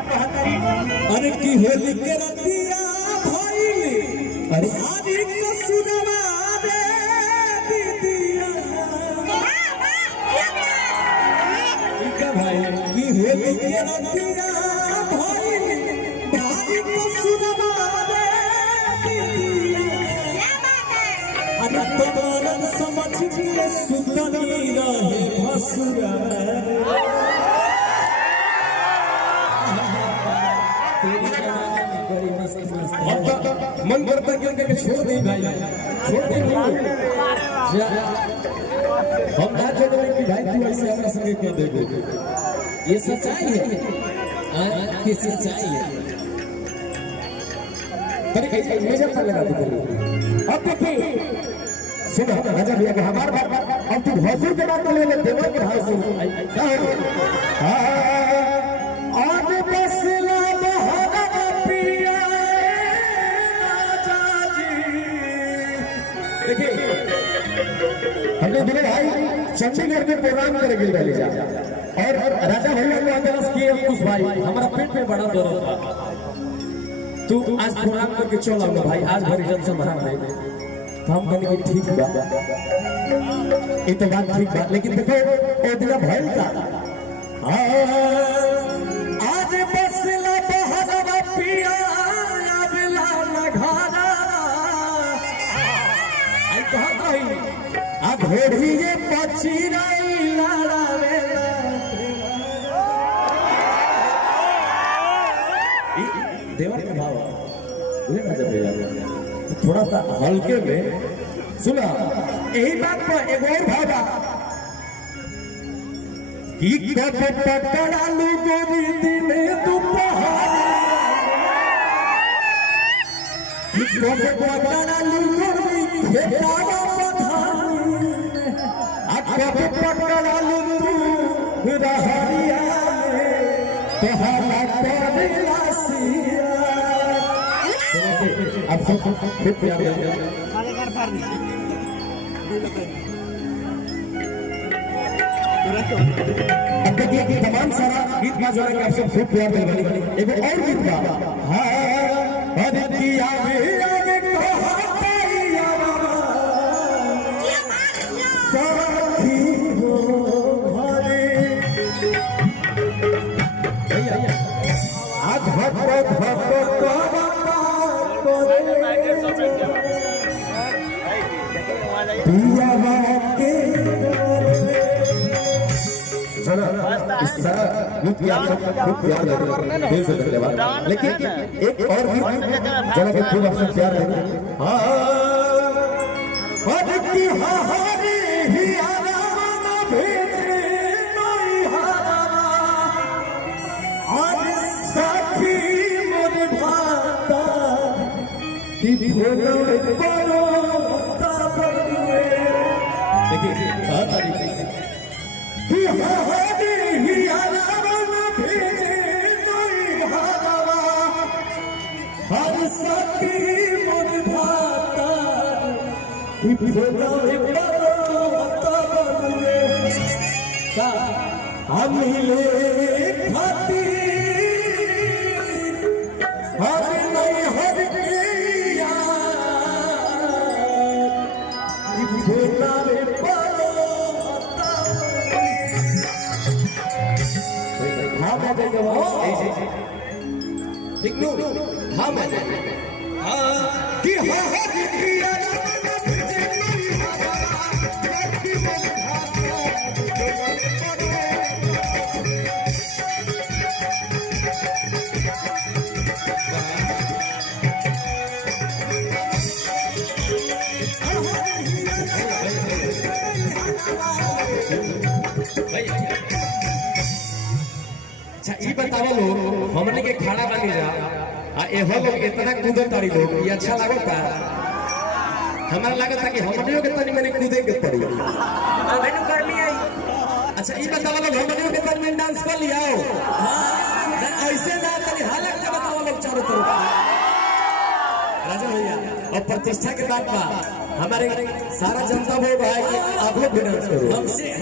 अरे की होली के रतिया भइली अरे आदि कसुरवा रे दीदिया इका भाई की होली के रतिया भइली आदि कसुरवा रे दीदिया अरे तोरा समझ के सुतनी रहे भसुरा मन करता क्यों कि छोड़ दे भाई छोड़ दे हम ना छोड़ कि भाई तू ऐसे हमारा संगे क्यों देखो ये सच्चाई है ये सच्चाई है तरीके से मेजर पर लगा दो अब देखिए सुनो राजा भैया का हमार बात अब तू भसुर के बात ले ले देवा के भाई सुन क्या है आज बसला हमने दुल्हे भाई चंडीगढ़ में प्रोग्राम करेंगे पहले जा और राजा भैया को आदेश किए कुछ भाई हमारा पेट में बड़ा दर्द था तू आज प्रोग्राम करके चल आओ भाई आज भरी जन से मरा है तो हम कहने की ठीक बात ये तो बात ठीक बात लेकिन देखो ए दिन भइल का आज बसला बहरा पिया आवेला ना घरा आई कहत रही आ घोड़ी ये पछिराई लड़ावे देवर का भाव बुझे ना जब तो थोड़ा सा हल्के में सुना यही बात पर एक और भावा कि कब पकड़ा लू गोरी दिन दोपहर कि कब पकड़ा लू गोरी खेतावा कब पकड़ा लू तू रहरिया तोहरा करेला सिया अब सब खूब प्यार देंगे अब देखिए कि तमाम सारा गीत में जो है आप सब खूब प्यार देंगे एक और गीत का हाँ अरे दिया धन्यवाद लेकिन एक और भी जना के खूब आपसे प्यार है अच्छा ये बताओ लोग हमने के खाना बनी जा आ एहो लोग इतना कूदे तारी लोग ये अच्छा लागता हमारा लागता कि हमनियो के तनी मैंने कूदे के पड़ी मैंने कर लिया अच्छा ये बताओ लोग हमनियो के तनी में डांस कर लिया हां ऐसे ना तनी हालत के बताओ लोग चारों तरफ राजा भैया और प्रतिष्ठा के बात बा हमारे सारा जनता लोग है कि आप लोग डांस करो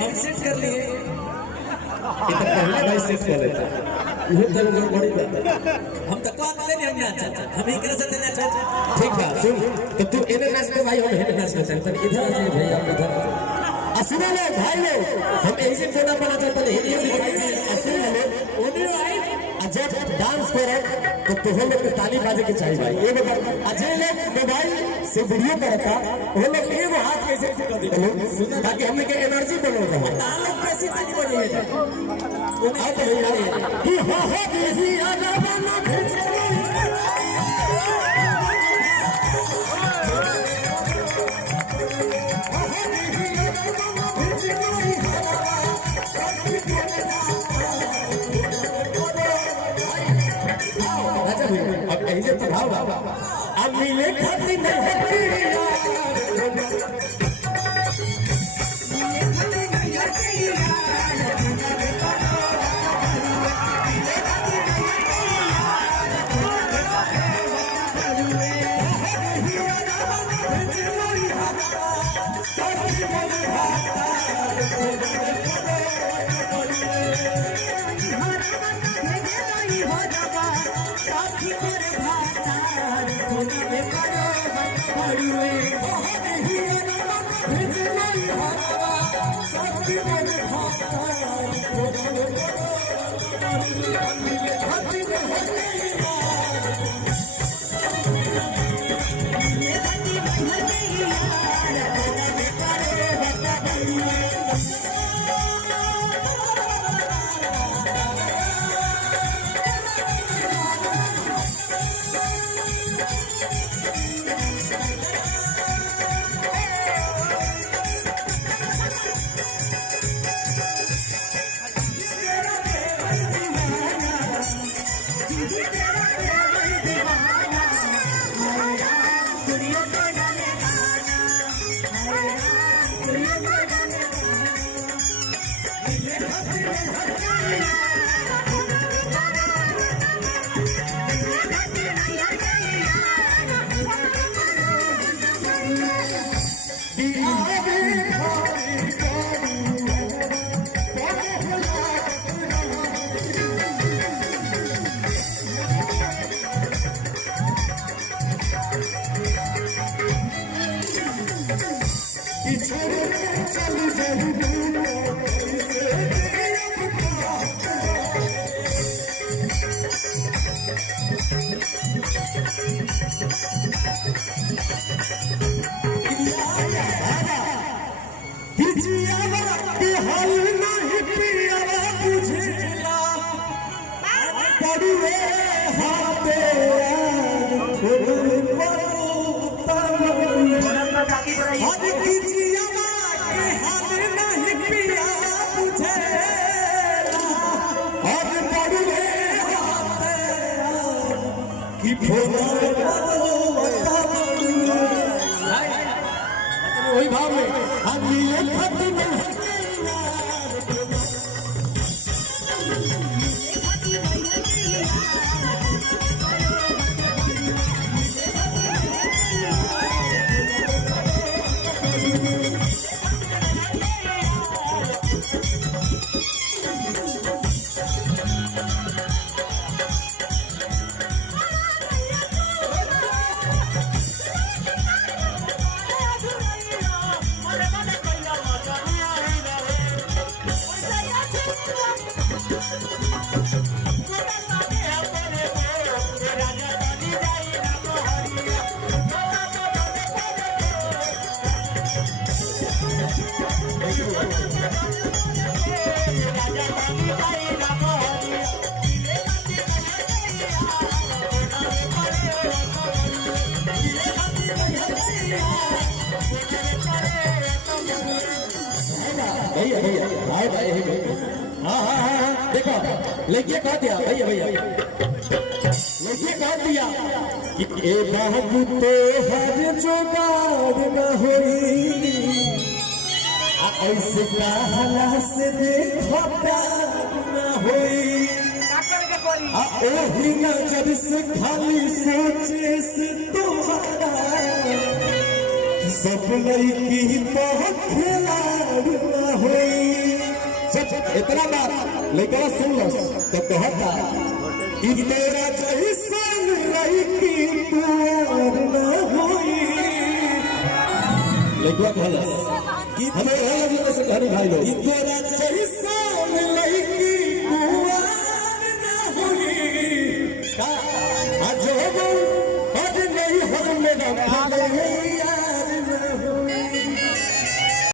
हम सेट कर लिए इतना पहले भाई सेट कर लेते ये तो गड़बड़ी बात हम तो कौन ले हम ना चाचा हम ही करे से ना चाचा ठीक बा सुन तो तू इधर नाच दे भाई हम इधर नाच लेते हैं इधर आ जाइए भैया आप इधर असुना ले भाई लोग हम ऐसे कोना बना चाहते हैं ये असुना ले ओने आई जब डांस करे तो तुम लोग ताली बाजे के चाहिए भाई ये बता अजय लोग मोबाइल से वीडियो करता वो लोग एक हाथ कैसे कर देते ताकि हमने के एनर्जी बनो रहा ताल लोग कैसे ताली बजाइए वो आओ तो भैया कि हो देसी आजा बना भेज अब ऐसे पढ़ाओ अब मिले खाती नहीं वही भाव में हम ये भैया भैया भाई भाई हाँ हाँ हाँ देखो लड़कियाँ कह दिया भैया भैया लड़कियाँ कह दिया कि ए बाबू तो हर जोगाड़ न होई ऐसे कहला से देखो न होई ओही नजर से खाली सोचे से तुम्हारा सब लड़की तो खिलाड़ न होई जब इतना बात लेकिन सुन लो तो कहता कि तेरा जैसन लड़की तू और न होई लेकिन भला कि हमें लगे तो घरी भाई लोग तेरा जैसन लड़की तू और न होई का आज हो और नहीं हो मेरा